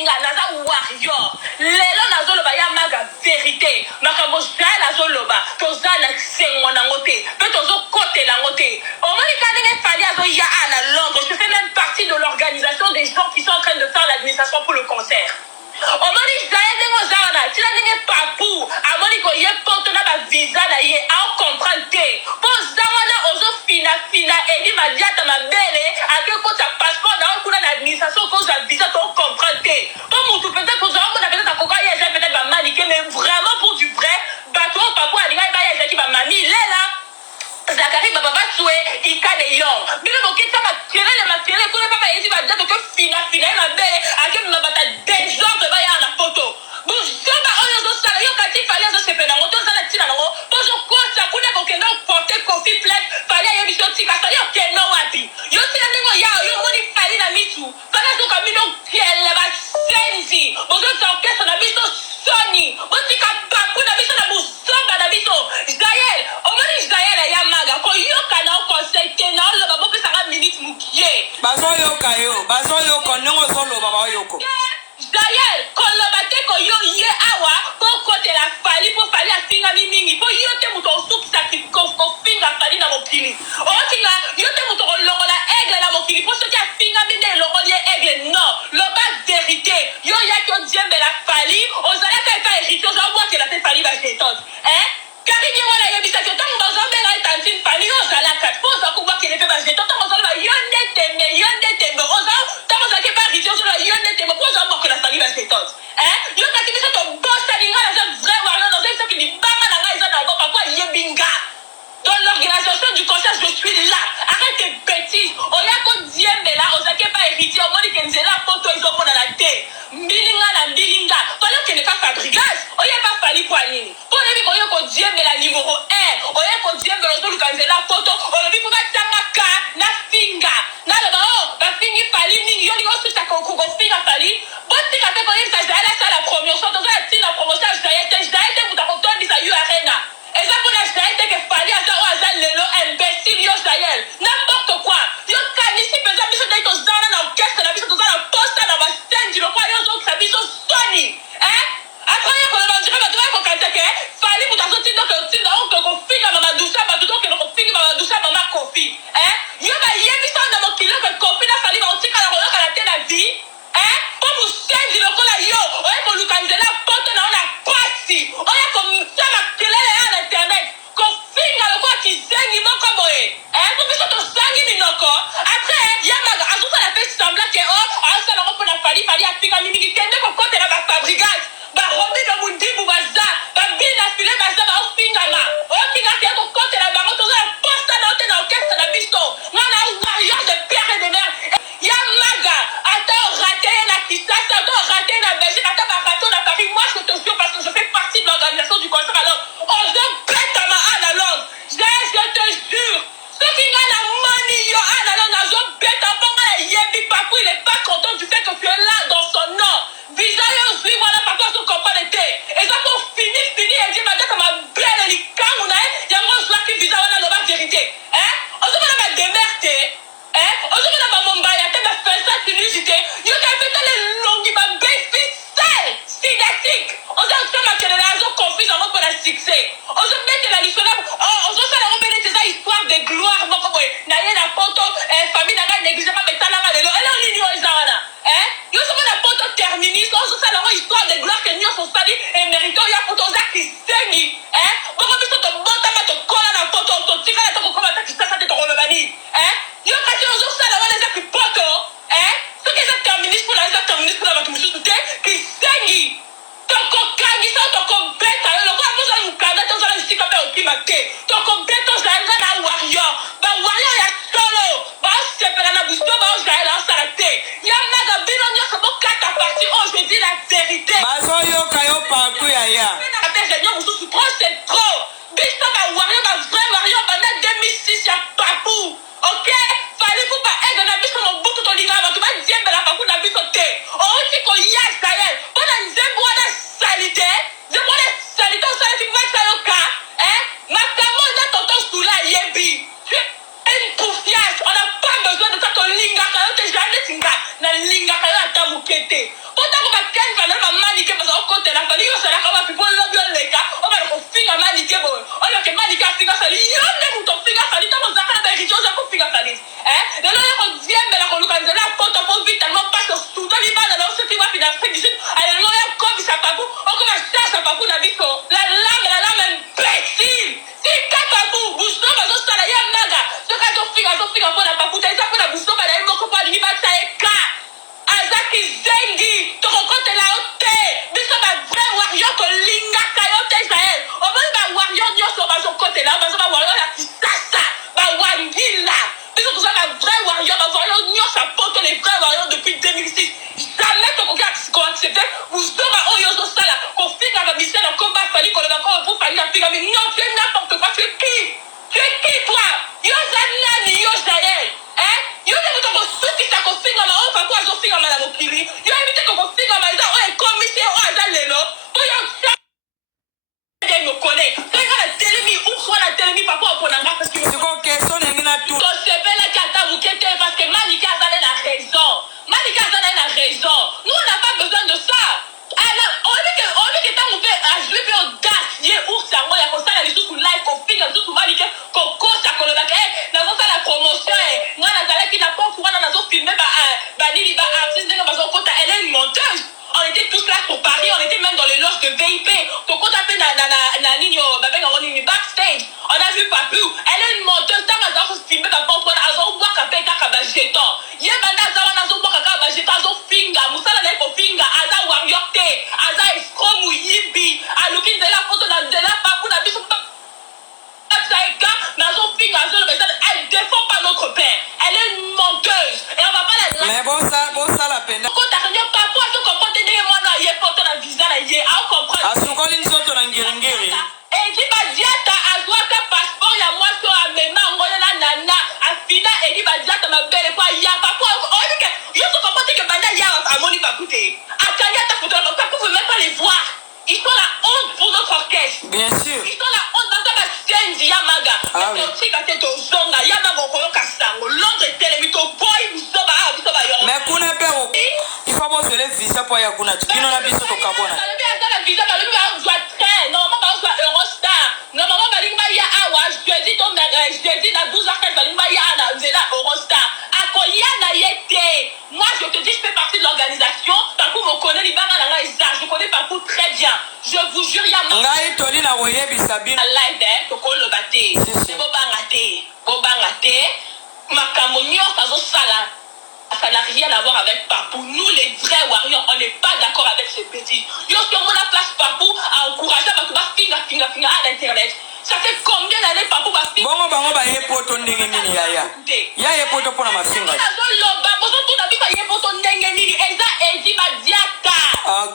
naza warrior lelo nazoloba ya maga vérité makambo zala nazoloba toza na sengo nango te pe tozokotela yango te omoni ka ndenge fali azoya na Londres. Je fais même partie de l'organisation des gens qui sont en train de faire l'administration pour le concert. omoni zala ndenge oza wana tina ndenge papu amoni koye poto na bavisa na ye aocomprendre te mpo oza wana ozofinafina eli madiata mabele ake kota passeport na okuna na administration kozwa visa tocomprendre te mpo mutu peut-être ozomona peut-être akoka yeza peut-être bamanike mais vraiment pour du vrai bato oyo papu alingai bayezaki bamami lela Zakari baba basue ikade yon bino bokita makerele kuna papa yezi badiato ke finafina mabele ake mabata désordre baya na photo buzomba oyo zosala yo kati fali azosepela ngo tozala ntina nango tozokosa kuna kokenda porte kofi plate fali ayebiso tika fali okenda wapi yo tina ndenge yao yo moni fali na mitu fali azoka bino kiele basenzi bozota orkestre na biso soni botika papu na biso na buzomba na biso Israel omoni Israel ya maga koyoka na conseil te na oloba bopesanga minute mukie bazoyoka yo bazoyoka ndenge ozoloba bayoka Israel koloba te koyo ye awa po kotela fali po fali afingami mingi po yo te moto osukisa kofinga fali na mokili otinga yo te moto kolongola aigle na mokili po soki afingami nde elongoli ye aigle non loba vérité yo yaki odiembela fali ozalaka epa hérité ozabwakela te fali bajetose karine wana yebisaki ntango bazobenga etantine fali ozalaka po ozakobwakele mpe bajeto ntango ozaloba yo nde tembe ntango ozalaki epa hérité ozaloba yo nde tembe po ozabwakela fali bajetose yo kati biso tobosani nga naza vrai warrior naza bisoki libanga na ngai eza na bo papa yebinga dans l'organisation du concert je suis là arrête tes bêtises oya kodiembela ozalaki epa hérité omoni ke nzela poto ezomonana te mbilinga na mbilinga fali okende ka fabrigage oyeba fali kwa nini mpo oyebi koyo kodiembela numéro 1 oye kodiembela ozoluka nzela poto olobi mpo batangaka na finga naloba o bafingi fali mingi yo lingi osusa kofinga fali botika mpe koyebisa jael asala promotion toza yatina promotion ya jael te mutu akotondisa yo arena eza mpona jael te ke fali aza oyo aza lelo imbécile yo jael n'importe quoi yo kanisi mpenza biso ndenge tozana na orchestre na biso toza na posta na basenji lokwa yo ozokisa biso soni après ye koloba ndire bato bakokante ke fali mutu azotinda otinda okofinga mamadusa bato tokende kofingi mamadusa mama kofi yo bayebisa na mokili ke kofi na fali baotikala koyokana te na vie mpo mosenzi lokola yo oye koluka nzela poto na yo na pasi oye komsa makelele ya na internet kofinga lokola kizengi moko boye mpo biso tosangi minoko après yamaga azosala pe sembla ke azosala yango mpo na fali afingami mingi kende kokotela bafabrigage barobino mundibu baza babina file baza baofingama ofinga ke kokotela bango toza na posta na ote na orchestre na biso nga na warrior de père et de mère yamaga ata orate na Kisasa ata orate na Belgique ata barato na Paris moi je te jure parce que je fais partie de l'organisation du concert alors ozobetama ana Londres je te jure soki nga na moni yo ana Londres azobeta mpo nga na yebi papu il est pas content du fait que tu es là dans son nom visa yo ozwi wana papu azokomprane te eza po fini edi badiaka mabele likangu na ye yango ozwaki visa wana loba vérité ozomona bademer te ozomona bamombaya te bafesa tunisi te yo kapeta lelongi babefisel sidatique oza makelele azoconfuse yango mpo na succès ozobetela lisona ozosala yango mbene eza histoire de gloire moko boye na ye na poto famille na ngai néglige mpa betalanga lelo elo nini oyo eza wana yo ozomona poto terminis ozosala yango histoire de gloire ke nyonso osali émérite oya poto oza kisengi bongo biso tobotama tokola na poto totikala tokokoma ta Kisasa te tokoloba nini yo kati ozosala wana eza kipoto soki eza terminis mpona eza terminis mpona bato mosusu te kisengi tokokangisa tokobeta yo lokola tozala mokanda te ozala esika mpe okima te tokobeta ozalanga na warrior bawarrior ya solo baosepela na busto baozaela osala te yamaga bino nyonso bokata parti oyo je dis la vérité bazoyoka yo papu yaya réunion mosusu trop c'est trop biso bawarrior bavrai warrior banda 2006 ya papu ok fali mpo baede na biso mobutu tolingaka bato badiembela papu na biso te outi koya Israel mpo na nzembo wana sali te nzembo wana sali te osalaki vasa yoka makambo eza tonton sula yebi une confiance on n'a pas besoin de ça tolingaka yo te jamais tinga nalingaka yo ata moke te mpo ntango wapi na Afrique du Sud aleloya komisa papu okoma sasa papu na biso la lame imbécile tika papu busoma azosala ye maga soki azofinga mpo na papu ta eza mpo na busoma na ye moko mpo alingi batya ye ka azaki zengi tokokotela yo te biso bavrai warrior tolingaka yo te Israel omoni bawarrior nyonso bazokotela bazo bawarrior ya kisasa bawangila biso toza bavrai warrior bawarrior nyonso apoto les vrais warriors depuis 2006 jamais tokoki koaccepte busoma oyo ozosala kofinga bamisien na komba fali koloba koyo po fali afingami non tu es n'importe quoi tu es qui toi yo oza nani yo Israel yo nde moto kosukisa kofingama oyo papo azofingama na mokili yo yebi te kokofingama eza oyo ekomisi oyo aza lelo oyo mokone soki na telemi ufu wana telemi papo aponanga parce que siko question nengi na tu tosepelaki ata moke te parce que Malika azali na raison nous on n'a pas besoin de ça oyebi ke ntango mpe azwi mpe audace ye ours yango ya kosala lisusu live kofinga lisusu Malika kokosa kolobaka nazosala promotion nga nazalaki na pofu wana nazofilme banini baartiste ndenge bazokota elle est une menteuse on était tous là pour Paris on était même dans les loges de VIP tokota mpe na nini babengango nini backstage on a vu Papu elle est une menteuse ntango aza kofilme bapofu wana azobwaka mpe kaka bajeton ye banda aza wana azobwaka kaka bajeton azofinga mosala na ye kofinga aza warrior te aza escro moyibi aluki nzela foto na nzela Papu na biso elle défend pas notre père elle est une menteuse et on va pas la mais bosa la pena Papu azo comprendre ndenge mwana ye foto na visa na ye ao comprendre asukoli nzoto na ngiringiri edi badiata azwaka passeport ya mwasi oyo amema ngoyo na nana afina edi badiata mabele po aya Papu oyebike yo so comprendre que banda ya amoni Papu te akangi ata foto na Papu veut même pas les voir ils sont la honte pour notre orchestre bien sûr ils sont la honte dans ta senzi ya maga totika te tozonga ya maga okoyoka sango londres etelemi toboyi bisoba awa biso bayo mais kuna mpe il faut bozwele visa po ya kuna bino na biso tokabona balobi aza na visa balobi bazwa train normalement bazwa Eurostar normalement balingi baya awa jeudi na 12h15 balingi baya na nzela Eurostar akoya na ye te moi je te dis je fais partie de l'organisation Papu mokone libanga na ngai eza je connais Papu très bien je vous jure ya ngai toli na koyebisa bino live tokoloba te bobanga te makambo nyonso azosala ça n'a rien à voir avec Papu. Nous, les vrais warriors, on n'est pas d'accord avec ces bêtises. Yo, si on a place Papu à encourager Papu, finger à l'internet. Ça fait combien d'années Papu va finger? Bongo bango ba yepoto ndenge nini ya yepoto pona mafinga. Ok.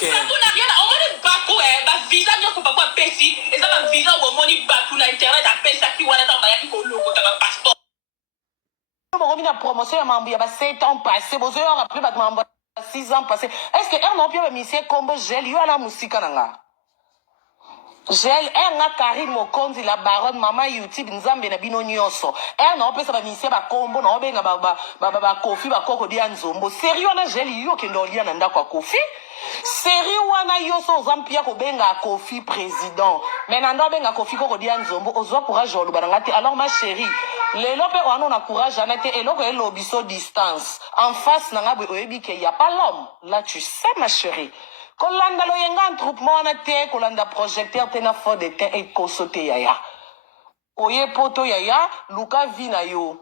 Papu n'a rien à omoni Papu ba visa nyoko Papu a pesi, et ça ba visa ou omoni Papu na internet a pesa ki wana ta ba yaki ko logo ta ba passeport. On a promotion ya mambo ya ba 7 ans passé bozo yo rappelé ba mambo 6 ans passé est-ce que un opia ba monsieur kombo gel yo ala musika nanga gel nga Karim Mokonzi la baronne mama YouTube nzambe na bino nyonso na opesa ba monsieur ba kombo na obenga ba kofi ba koko dia nzombo sérieux na gel yo kendo lia na ndako kofi série wana yo so zampia ko benga kofi président mais nando benga kofi koko dia nzombo ozwa courage oluba ngati alors ma chérie lelo pe wana na courage anate eloko elobiso distance en face na ngabwe oyebi ke y a pas l'homme là tu sais ma chérie kolanda lo yenga entroupement na te kolanda projecteur te na fond de te et kosote yaya oye poto yaya luka vina yo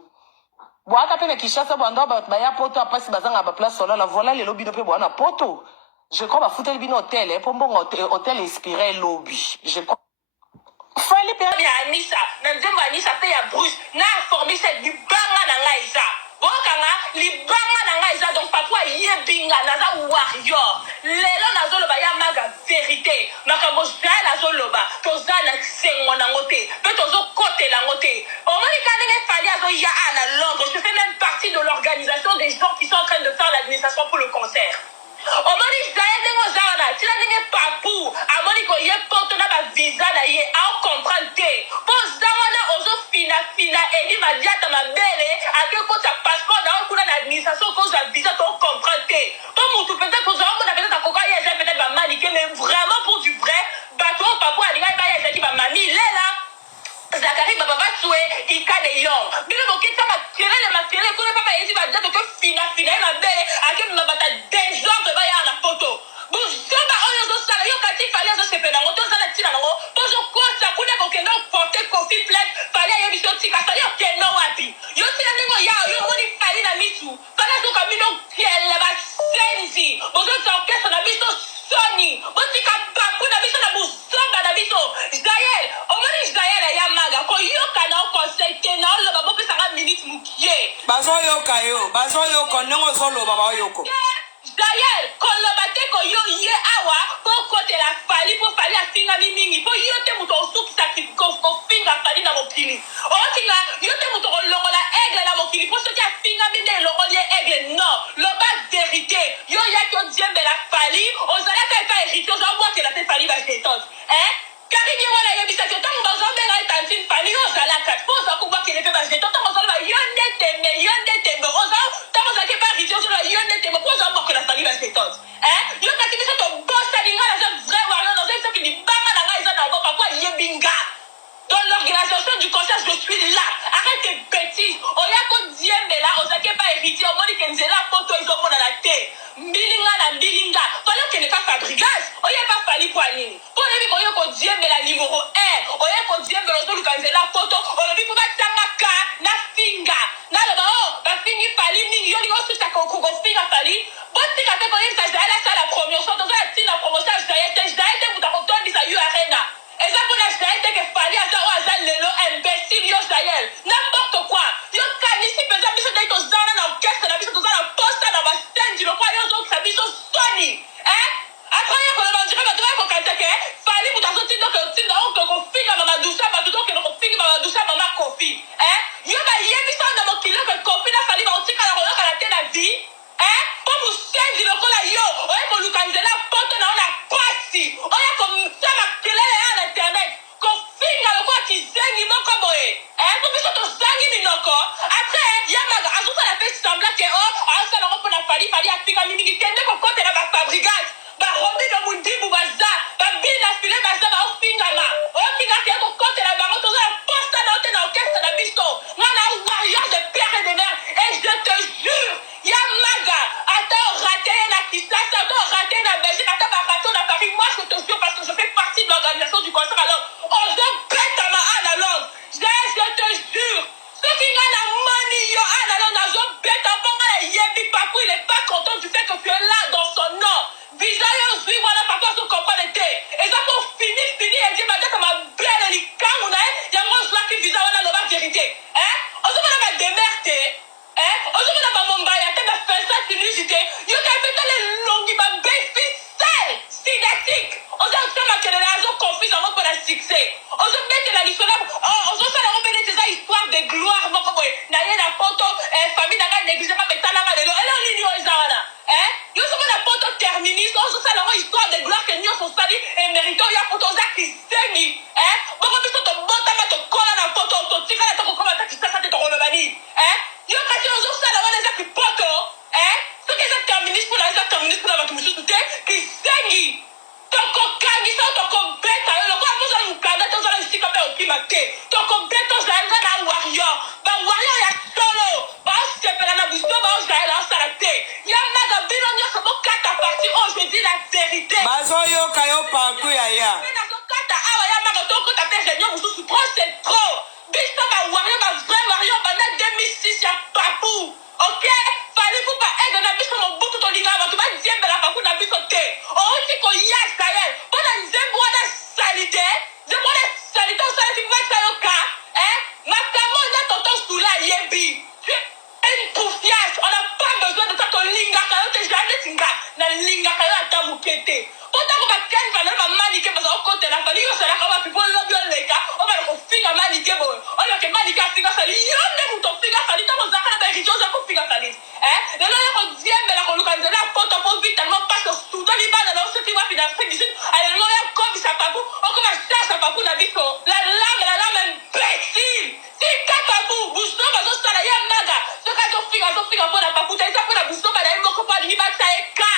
boaka pe na Kishasa bando ba ya poto apasi bazanga ba place solo la voilà lelo bino pe boana poto je crois ba foutel bino hôtel pour bon hôtel inspiré lobby je crois fallait pas ya Anissa na nzembo Anissa pe ya Bruce na formé cette libanga na ngai ça bokanga libanga na ngai ça donc Papu yebinga naza warrior lelo nazoloba ya maga vérité makambo zala nazoloba tozana sengo nango te pe tozokotela ngo te omoni kanenge fali azo ya na Londres je fais même partie de l'organisation des gens qui sont en train de faire l'administration pour le concert omoni zaya ndenge ozawana tina ndenge Papu amoni koye poto na ba visa na ye ao comprendre te po zawana ozofina edi madiata mabele ake kota passeport na okuna na administration cause ya visa to comprendre te po mutu peut-être ozomona peut-être akoka ye eza peut-être bamanike mais vraiment pour du vrai bato oyo Papu alingai baya ezaki bamami lela Zakari baba batue ikade yong bino bokita makelele kuna papa yezi badiato ke fina mabele ake mabata désordre baya na poto bazoyoka yo bazoyoka ndenge ozoloba baoyoko Jael, koloba te ko yo ye awa po kotela fali po fali afingami mingi po yo te moto osukisa kofinga fali na mokili otinga yo te moto kolongola aigle na mokili po soki afingami nde elongoli ye aigle non loba vérité yo yaki odiembela fali ozalaka epa hérité ozobwakela mpe fali bajetose karimi wana yebisaki ntango bazobenga etantine fali yo ozalaka po oza kobwakele mpe bajeto ntango ozoloba yo nde tembe ntango ozalaki epa hérité ozoloba yo nde tembe po ozobwakela fali bajetose yo kati biso tobosalinga naza vrai warrior nazoyebisaki libanga na ngai eza na boka po ayebi nga dans l'organisation du concert je suis là arrête tes bêtises oya kodiembela ozalaki epa héritier omoni ke nzela poto ezomonana te mbilinga na mbilinga fali okende pa fabrigage oyeba fali po anini mpo oyebi koyo kodiembela numéro 1 oye kodiembela ozoluka nzela poto olobi mpo batanga ka na finga naloba bafingi fali mingi yo lingi osusa kofinga fali botika mpe koyebisa jael asala promotion tozoya ntina promotion ya jael te buta kotondisa yo arena eza mpona jael te ke fali aza oyo aza lelo imbécile yo jael n'importe quoi yo kanisi mpenza biso ndai tozana na orchestre na biso toza na posta na basenji lokola yo ozokisa biso soni après ye koloba ndire bato bakokanisa ke fali moto azotinda oke otinda oke kofinga mamadusa bato tokende kofingi mamadusa mama kofi yo bayebisa na mokili oke kofi na fali baotikala koyokana te na vie mpo mosenzi lokola yo oye koluka nzela poto na yo na pasi oye kosala kelele ya na internet kofinga lokola kizengi moko boye mpo biso tozangi minoko après yamaga azosala mpe sembla ke azosala ngo mpona fali afingami mingi kende kokotela bafabrigage barobi na mundibu baza babili na file baza baofingama okingaki ya kokotela bango toza na posta na yo te na orchestre na biso nga na warrior de père et de mère et je te jure ya maga ata orate ye na kisasa ata orate ye na belgique ata barato na paris moi je te jure parce que je fais partie de l'organisation du concert alors ozobetama ana longue je te jure soki nga na moni yo ana longue nazobeta mpo nga na yebi papu il est pas content du fait que tu es là dans son nom visa yo ozwi wana papu azokomprane te eza po fini edi badaka mabele likangu na ye yango ozwaki visa wana loba vérité ozomona bademer te ozomona bamombaya te bafesatilusi te yo kapeta lelongi babefisel sidatique oza makelele azoconfuse yango mpo na succès ozobetela lisolo ozosala yango mpe neti eza histoire de gloire moko boye na ye na poto famille na ngai negligema metalanga lelo elo nini oyo eza wana yo ozomona poto terminus ozosala yango histoire de gloire ke nyonso osali emérite oyo ya poto oza kisengi bongo biso tobotama tokola na poto totikala te kokoma ta kisasa te tokoloba nini yo kasi ozosala wana eza kipoto soki eza terminus mpona eza terminus mpona bato mosusu te kisengi tokokangisa tokobeta yo lokola tozala mokanda te ozala esika mpe okima te tokobeta ozalanga na warrior bawarrior ya solo baosepela na busto baozaela osala te ya maga bino nyonso bokata parti oyo je dis la vérité bazoyoka yo partout yaya nazokata awa ya maga tokota mpe réunion mosusu trop c'est trop biso bawarrior bavrai warrior banda 2006 ya papu ok fali pupa ede na biso mobutu tolingaka bato badiembela papu na biso te outi koya zael mpo na nzembo wana sali te nzembo wana sali te osalaki vasa yo ka makambo eza toto sula yebi une confiance on n'a pas besoin de ça tolingaka yo te jamais nga nalingaka yo ata moke te mpo ntango bakani vanalo bamanike baza okotela fali yo osalaka wapi mpo lobi oleka obana kofinga manike boye oyo ke manike afinga fali yo nde moto ofinga fali ntango ozalaka na baérité oza kofinga fali lelo yo kodiembela koluka nzela poto mpo vitalement parce suto libana na osoki wapi na afrique du sud alelo yo komisa papu okoma charge papu na biso la lame imbécile tika papu busto bazosala ye maga soki azofinga mpo na papu te eza mpo na busto bana ye moko mpo alingi basa ye ka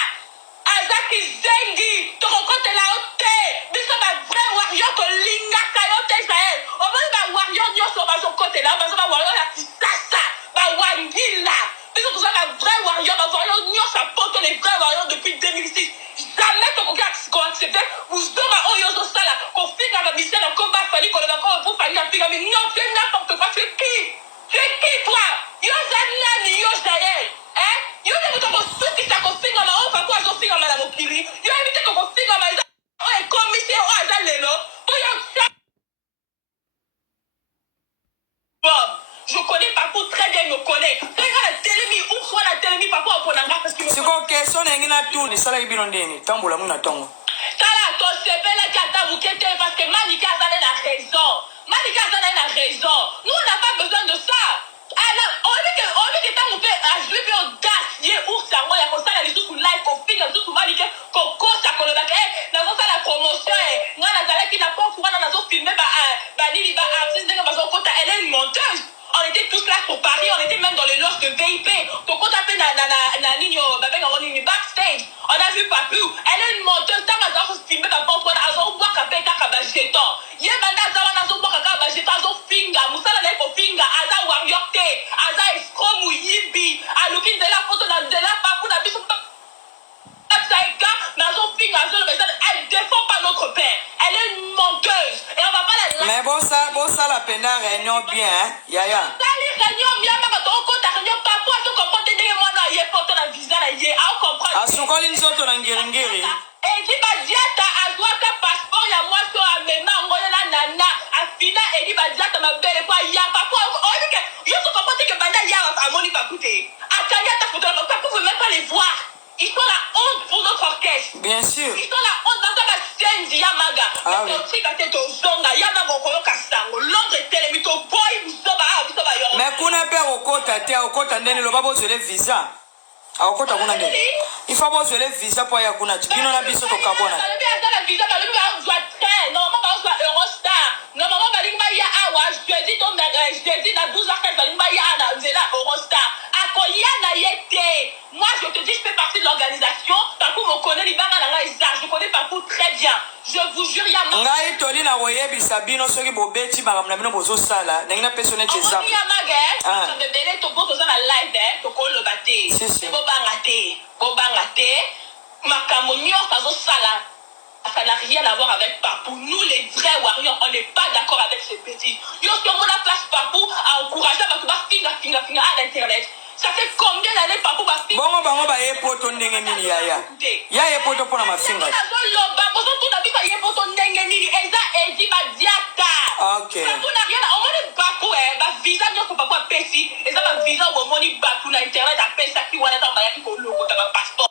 aza kizengi tokokotela yo te biso bavrai warrior tolingaka yo te jael omoni bawarrior nyonso bazokotela baza bawarrior ya kisasa bawangila biso toza bavrai warrior bawarrior nyonso apoto les vrais warrior depuis 2006 jamais tokoki koaccepte bustoma oyo ozosala kofinga bamisie na komba fali koloba koo po fali afingami non tu es n'importe quoi tu es qui toi yo oza nani yo jael yo nde moto kosukisa kofingama oyo papo azofingama na mokili yo yebi te kokofingama eza oyo ekomisi oyo aza lelo po yo Bob, je connais Papou très bien, il me connaît. tout esalaki bino ndeni tambola muna ntongo tala tosepelaki ata moke te parce que Malika azali na raison. Malika azali na raison. Nous on n'a pas besoin de ça. Alors on dit que tant on fait ajouter puis audace ye ours yango ya kosala lisusu live kofinga lisusu Malika kokosa kolobaka nazosala promotion nga nazalaki na pofu wana nazofilme banini ba artiste ndenge bazokota. Elle est une menteuse. On était tous là pour Paris, on était même dans les loges de VIP. Pour qu'on tape na nini backstage. On a vu Papou. Elle est une menteuse. Tant qu'on a filmé dans ton point, elle a boire café kaka jeton. Yé banda zawa na zo boire kaka jeton, zo finga. Musala na ko finga. Aza warrior te. Aza escroc yibi. Aluki de la photo na de la Papou na biso. Elle défend pas notre père. Elle est une menteuse. Et on va pas la... mais bosa la pena réunion bien hein yaya asukoli nzoto na ngiringiri edi badiata azwaka passeport ya mwasi oyo amema ngoyo na nana afina edi badiata mabele po aya papo oyebike yo soko pote ke banda ya amoni papu te akali ata foto na papu vous même pas les voir. Ils sont la honte pour notre orchestre. bien sûr Ils sont la honte dans ta scène yamaga. Ah oui. mais kuna mpe okota te okota ndeni loba bozwele visa akokota kuna ndeni ifa bozwele visa po aya kuna bino na biso tokabwana moi je te dis je fais partie de l'organisation Papu me connaît je connais Papu très bien je vous jure ya ngai toli na koyebisa bino soki bobeti makambo na bino bozosala ndenge napesi neti exemple mebele toza na live tokoloba te bobanga te makambo nyonso azosala ça n'a rien à voir avec Papu. Nous, les vrais warriors, on n'est pas d'accord avec ces petits. Yo, si on a place Papu à encourager Papu à finger à l'internet. Ça fait combien d'années Papu va finger? Bongo bango ba yepoto ndenge nini yaya. Ya yepoto pona mafinga. Ok. Papu n'a rien à... On m'a Papu, bah visa nyoko Papu a pesi. Et ça va visa au moment où Papu na internet a pesi qui wana ta bayaki ko loko ta passeport.